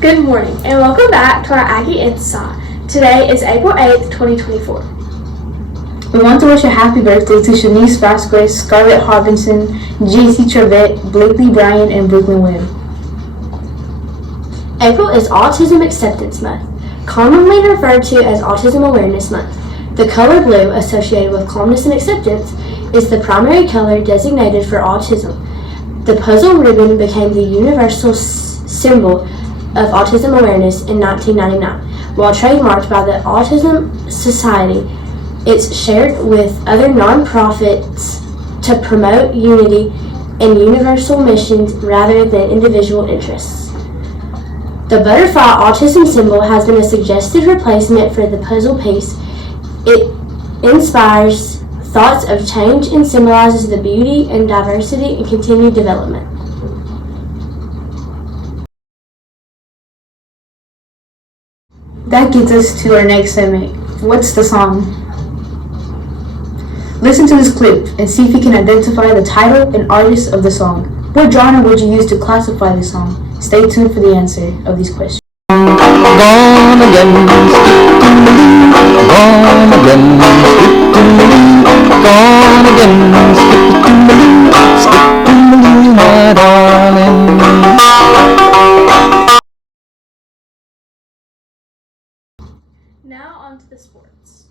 Good morning and welcome back to our Aggie Insight. Today is April 8th, 2024. We want to wish a happy birthday to Shanice Vasquez, Scarlett Hobinson, JC Trevette, Blakely Bryan, and Brooklyn Webb. April is Autism Acceptance Month, commonly referred to as Autism Awareness Month. The color blue, associated with calmness and acceptance, is the primary color designated for autism. The puzzle ribbon became the universal symbol of autism awareness in 1999. While trademarked by the Autism Society, it's shared with other nonprofits to promote unity and universal missions rather than individual interests. The butterfly autism symbol has been a suggested replacement for the puzzle piece. It inspires thoughts of change and symbolizes the beauty and diversity and continued development. That gets us to our next segment. What's the song? Listen to this clip and see if you can identify the title and artist of the song. What genre would you use to classify the song? Stay tuned for the answer of these questions. Gone again, gone again, gone again, my darling. Now on to the sports.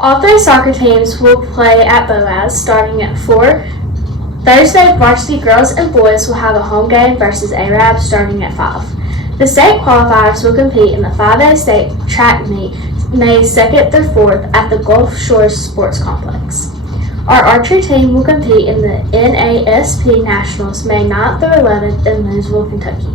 All three soccer teams will play at Boaz starting at 4. Thursday, varsity girls and boys will have a home game versus Arab starting at 5. The state qualifiers will compete in the 5A state track meet May 2nd through 4th at the Gulf Shores Sports Complex. Our archery team will compete in the NASP Nationals May 9th through 11th in Louisville, Kentucky.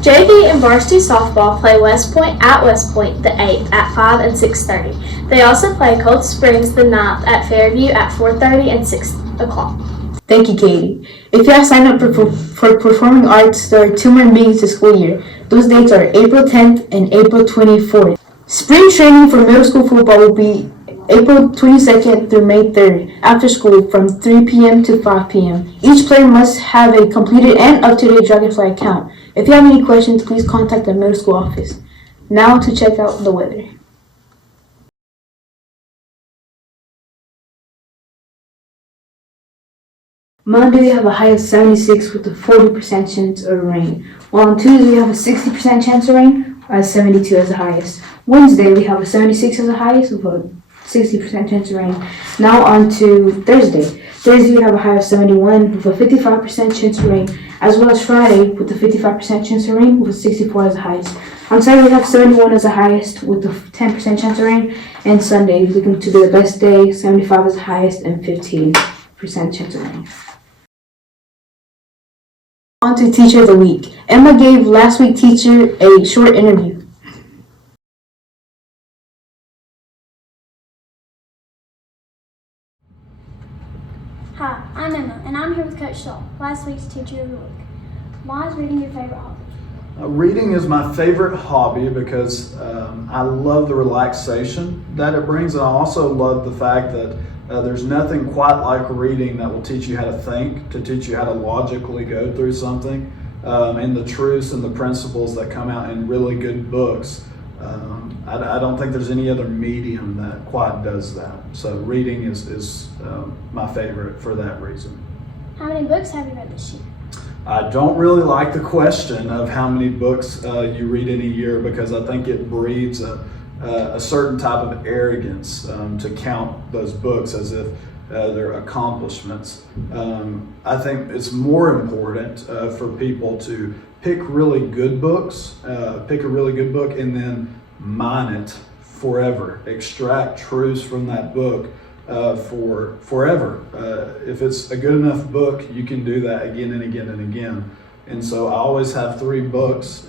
JV and varsity softball play West Point at West Point the 8th at 5 and 6:30. They also play Cold Springs the 9th at Fairview at 4:30 and 6 o'clock. Thank you, Katie. If you have signed up for performing arts, there are 2 more meetings this school year. Those dates are April 10th and April 24th. Spring training for middle school football will be April 22nd through May 3rd after school from 3 p.m. to 5 p.m. Each player must have a completed and up-to-date Dragonfly account. If you have any questions, please contact the middle school office. Now to check out the weather. Monday we have a high of 76 with a 40% chance of rain. While on Tuesday we have a 60% chance of rain, or 72 as the highest. Wednesday we have a 76 as the highest with a 60% chance of rain. Now on to Thursday. Thursday we have a high of 71 with a 55% chance of rain, as well as Friday with a 55% chance of rain with a 64 as the highest. On Saturday we have 71 as the highest with a 10% chance of rain, and Sunday is looking to be the best day, 75 as the highest and 15% chance of rain. On to Teacher of the Week. Emma gave last week's teacher a short interview. Hi, I'm Emma, and I'm here with Coach Shaw, last week's Teacher of the Week. Why is reading your favorite hobby? Reading is my favorite hobby because I love the relaxation that it brings, and I also love the fact that there's nothing quite like reading that will teach you how to think, to teach you how to logically go through something, and the truths and the principles that come out in really good books. I don't think there's any other medium that quite does that. So reading is my favorite for that reason. How many books have you read this year? I don't really like the question of how many books you read in a year, because I think it breeds a certain type of arrogance to count those books as if they're accomplishments. I think it's more important for people to pick really good books, pick a really good book and then mine it forever. Extract truths from that book for forever. If it's a good enough book, you can do that again and again and again. And so I always have 3 books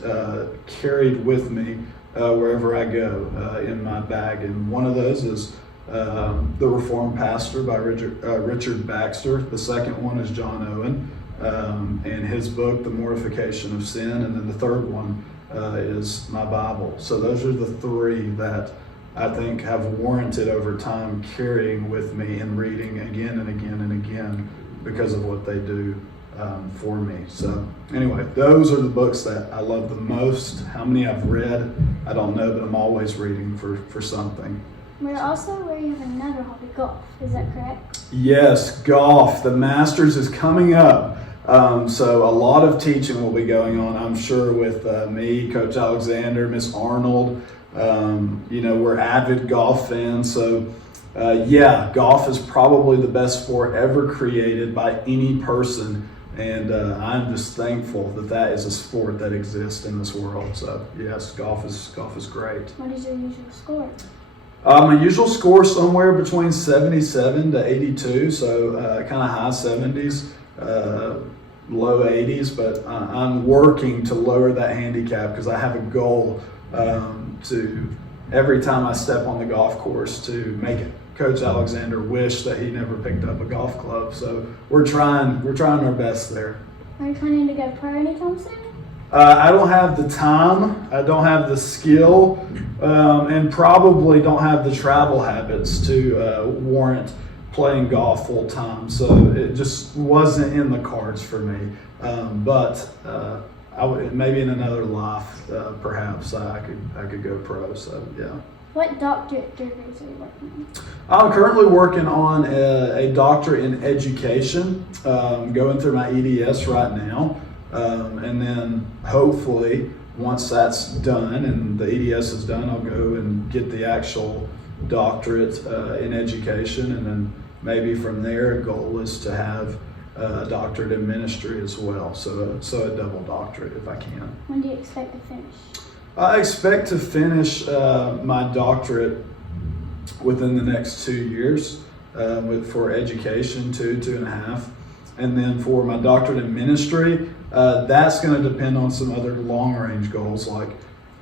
carried with me wherever I go in my bag. And one of those is The Reformed Pastor by Richard Baxter. The second one is John Owen and his book, The Mortification of Sin. And then the third one is my Bible. So those are the 3 that I think have warranted over time carrying with me and reading again and again and again because of what they do for me. So anyway, those are the books that I love the most. How many I've read, I don't know, but I'm always reading for something. We're also aware you have another hobby, golf. Is that correct? Yes, golf. The Masters is coming up. So a lot of teaching will be going on, I'm sure, with me, Coach Alexander, Miss Arnold. We're avid golf fans. So yeah, golf is probably the best sport ever created by any person. And I'm just thankful that is a sport that exists in this world. So yes, golf is great. What is your usual score? My usual score is somewhere between 77 to 82, so kind of high 70s, low 80s, but I'm working to lower that handicap because I have a goal to, every time I step on the golf course, to make Coach Alexander wish that he never picked up a golf club. So we're trying our best there. Are you planning to go pro anytime soon? I don't have the time, I don't have the skill, and probably don't have the travel habits to warrant playing golf full time. So it just wasn't in the cards for me. But I would, maybe in another life, perhaps I could go pro. So yeah. What doctorate degrees are you working on? I'm currently working on a doctorate in education, going through my EDS right now. And then hopefully once that's done and the EDS is done, I'll go and get the actual doctorate in education, and then maybe from there a goal is to have a doctorate in ministry as well, so a double doctorate if I can. When do you expect to finish? I expect to finish my doctorate within the next 2 years for education, 2.5. And then for my doctorate in ministry, that's going to depend on some other long-range goals like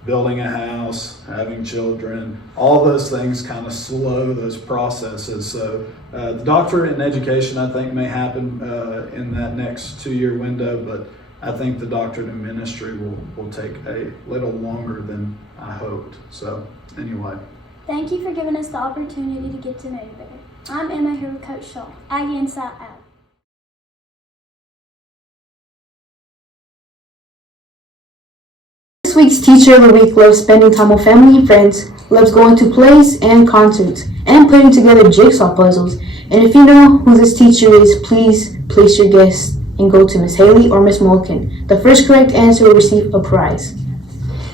building a house, having children. All those things kind of slow those processes. So the doctorate in education, I think, may happen in that next 2-year window, but I think the doctorate in ministry will take a little longer than I hoped. So anyway. Thank you for giving us the opportunity to get to know you better. I'm Emma here with Coach Shaw, Aggie Inside Out. This week's teacher of the week loves spending time with family and friends, loves going to plays and concerts, and putting together jigsaw puzzles. And if you know who this teacher is, please place your guess and go to Miss Haley or Miss Mulkin. The first correct answer will receive a prize.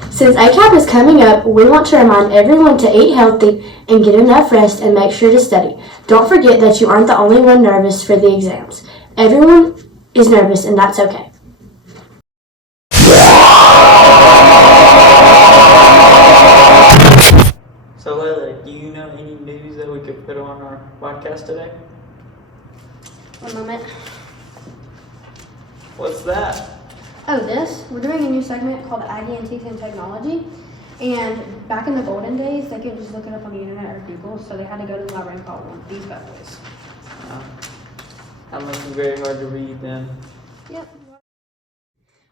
Since ACAP is coming up, we want to remind everyone to eat healthy and get enough rest and make sure to study. Don't forget that you aren't the only one nervous for the exams. Everyone is nervous, and that's okay. So Layla, do you know any news that we could put on our podcast today? One moment. What's that? Oh, this? We're doing a new segment called Aggie Antiques and Technology. And back in the golden days, they could just look it up on the internet or Google, so they had to go to the library and call one of these bad boys. That must be very hard to read then. Yep.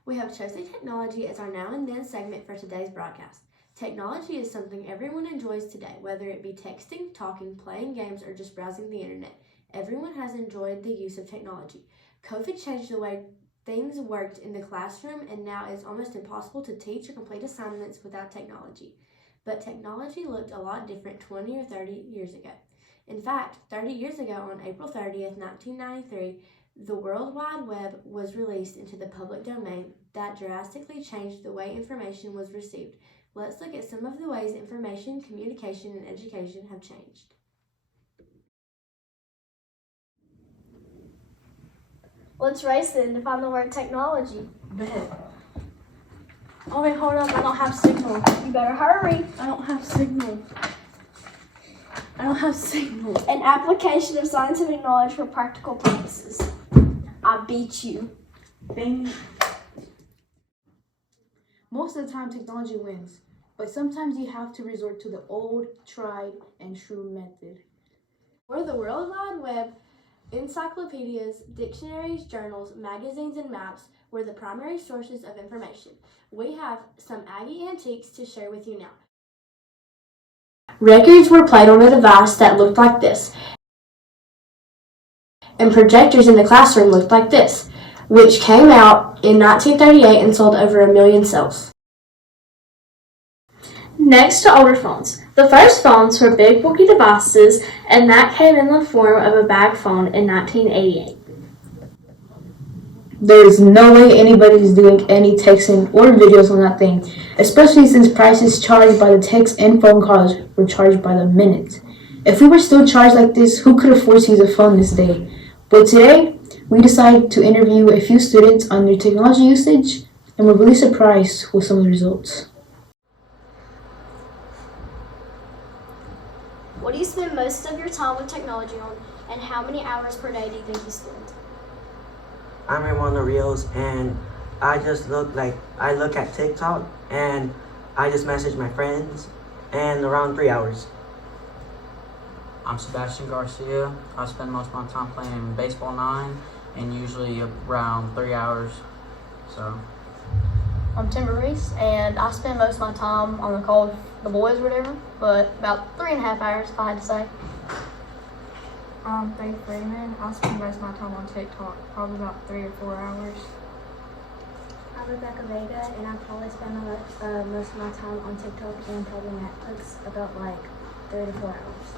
We have chosen technology as our now and then segment for today's broadcast. Technology is something everyone enjoys today, whether it be texting, talking, playing games, or just browsing the internet. Everyone has enjoyed the use of technology. COVID changed the way things worked in the classroom, and now it's almost impossible to teach or complete assignments without technology. But technology looked a lot different 20 or 30 years ago. In fact, 30 years ago, on April 30th, 1993, the World Wide Web was released into the public domain. That drastically changed the way information was received. Let's look at some of the ways information, communication, and education have changed. Let's race then to find the word technology. Oh wait, hold up, I don't have signal. You better hurry. I don't have signal. An application of scientific knowledge for practical purposes. I beat you. Bing. Most of the time, technology wins, but sometimes you have to resort to the old, tried, and true method. For the World Wide Web, encyclopedias, dictionaries, journals, magazines, and maps were the primary sources of information. We have some Aggie antiques to share with you now. Records were played on a device that looked like this, and projectors in the classroom looked like this. which came out in 1938 and sold over 1 million sales. Next to older phones. The first phones were big bulky devices, and that came in the form of a bag phone in 1988. There is no way anybody is doing any texting or videos on that thing, especially since prices charged by the text and phone calls were charged by the minute. If we were still charged like this, who could afford to use a phone this day? But today, we decided to interview a few students on their technology usage, and we're really surprised with some of the results. What do you spend most of your time with technology on, and how many hours per day do you think you spend? I'm in one of the reels, and I look at TikTok, and I just message my friends, and around 3 hours. I'm Sebastian Garcia. I spend most of my time playing Baseball 9 and usually around 3 hours. So. I'm Timber Reese, and I spend most of my time on the call with the boys or whatever, but about 3.5 hours if I had to say. I'm Faith Freeman. I spend most of my time on TikTok, probably about 3 or 4 hours. I'm Rebecca Vega, and I probably spend most of my time on TikTok and probably Netflix, about 3 to 4 hours.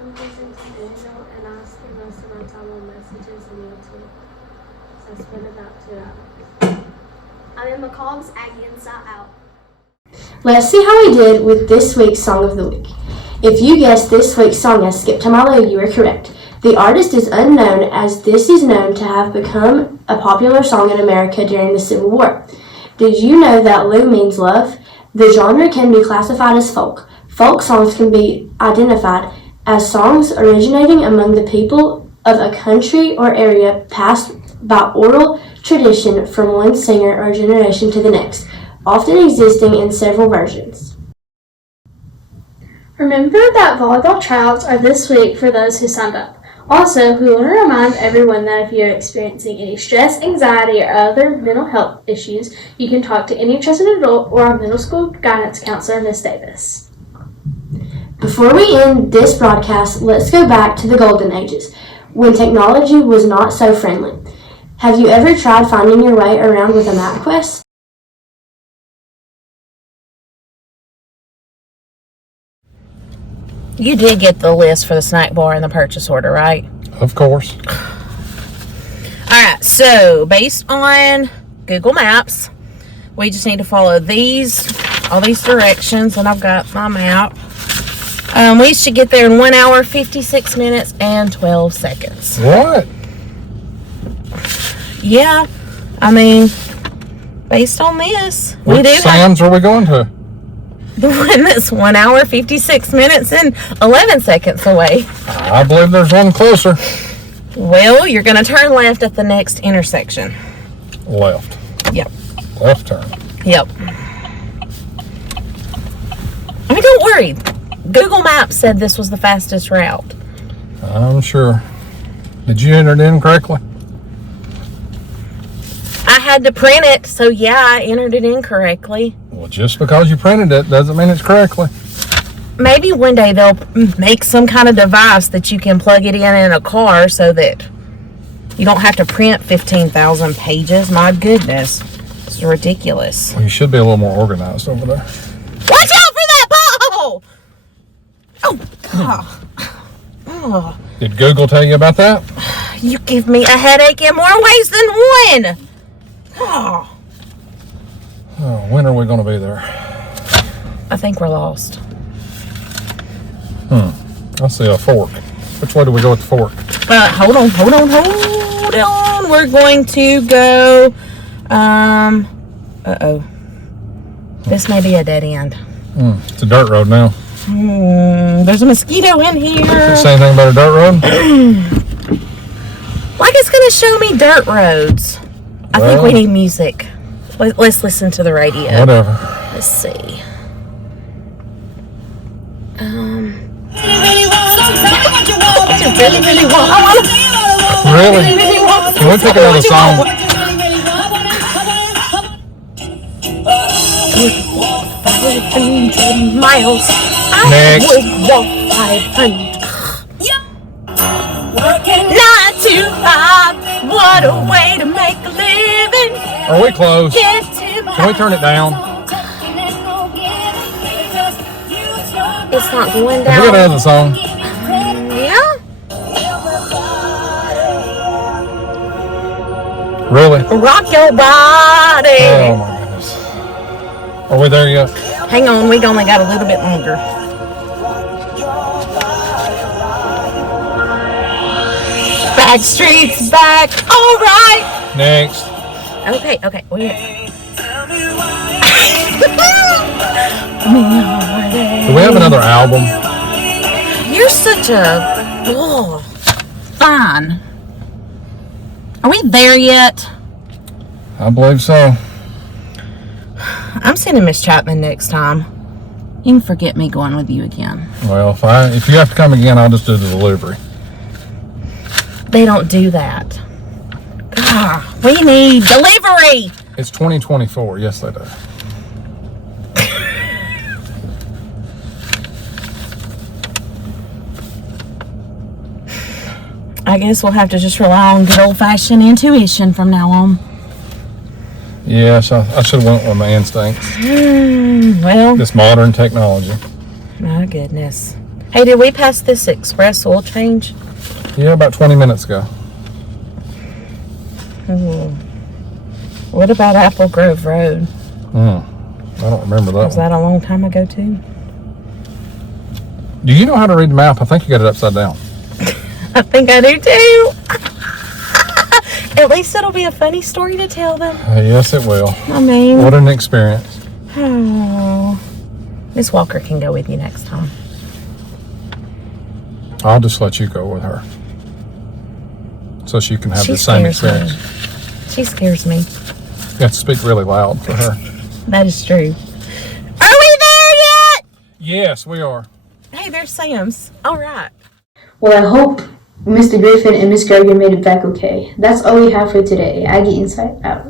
I'm Kristen Daniel, and I spend most of my time on messages and YouTube. So I spend about 2 hours. I'm in McCollum's Aggie Inside Out. Let's see how we did with this week's Song of the Week. If you guessed this week's song as Skip to Milo, you are correct. The artist is unknown, as this is known to have become a popular song in America during the Civil War. Did you know that Lou means love? The genre can be classified as folk. Folk songs can be identified as songs originating among the people of a country or area passed by oral tradition from one singer or generation to the next, often existing in several versions. Remember that volleyball tryouts are this week for those who signed up. Also, we want to remind everyone that if you're experiencing any stress, anxiety, or other mental health issues, you can talk to any trusted adult or our middle school guidance counselor, Ms. Davis. Before we end this broadcast, let's go back to the golden ages, when technology was not so friendly. Have you ever tried finding your way around with a MapQuest? You did get the list for the snack bar and the purchase order, right? Of course. Alright, so based on Google Maps, we just need to follow all these directions, and I've got my map. We should get there in 1 hour, 56 minutes, and 12 seconds. What? Yeah, I mean, based on this, Which Sam's are we going to? The one that's 1 hour, 56 minutes, and 11 seconds away. I believe there's one closer. Well, you're going to turn left at the next intersection. Left. Yep. Left turn. Yep. I mean, don't worry. Google Maps said this was the fastest route. I'm sure. Did you enter it in correctly? I had to print it, so yeah, I entered it in correctly. Well, just because you printed it doesn't mean it's correctly. Maybe one day they'll make some kind of device that you can plug it in a car so that you don't have to print 15,000 pages. My goodness, it's ridiculous. Well, you should be a little more organized over there. Watch out for that pothole! Oh, God. Oh. Did Google tell you about that? You give me a headache in more ways than one. Oh. Oh, when are we going to be there? I think we're lost. I see a fork. Which way do we go with the fork? Hold on. We're going to go, uh-oh. This may be a dead end. It's a dirt road now. There's a mosquito in here. Does it say anything about a dirt road? Like it's going to show me dirt roads. I think we need music. Let's listen to the radio. Whatever. Let's see. Really? Can we pick another song? 500 miles. Next. I would walk 500. 9 to 5. What a way to make a living. Are we close? Get to my Can we turn it down? It's not going Have we got down. another song? Yeah. Really? Rock your body. Oh my goodness. Are we there yet? Hang on, we only got a little bit longer. Backstreet's back. All right. Next. Okay. Wait. Do we have another album? You're such a... Oh. Fine. Are we there yet? I believe so. I'm sending Miss Chapman next time. You can forget me going with you again. Well, if you have to come again, I'll just do the delivery. They don't do that. God, we need delivery. It's 2024. Yes, they do. I guess we'll have to just rely on good old-fashioned intuition from now on. Yes, I should have went with my instincts. Well, This modern technology. my goodness. Hey, did we pass this express oil change? Yeah, about 20 minutes ago. What about Apple Grove Road? I don't remember that Was one. that a long time ago too? Do you know how to read the map? I think you got it upside down. I think I do too. At least it'll be a funny story to tell them. Yes, it will. I mean, What an experience. oh, Miss Walker can go with you next time. I'll just let you go with her. So she can have She the same scares me. experience. She scares me. You have to speak really loud for her. That is true. Are we there yet? Yes, we are. Hey, there's Sam's. All right. Well, I hope Mr. Griffin and Miss Greger made it back okay. That's all we have for today. Aggie Inside out.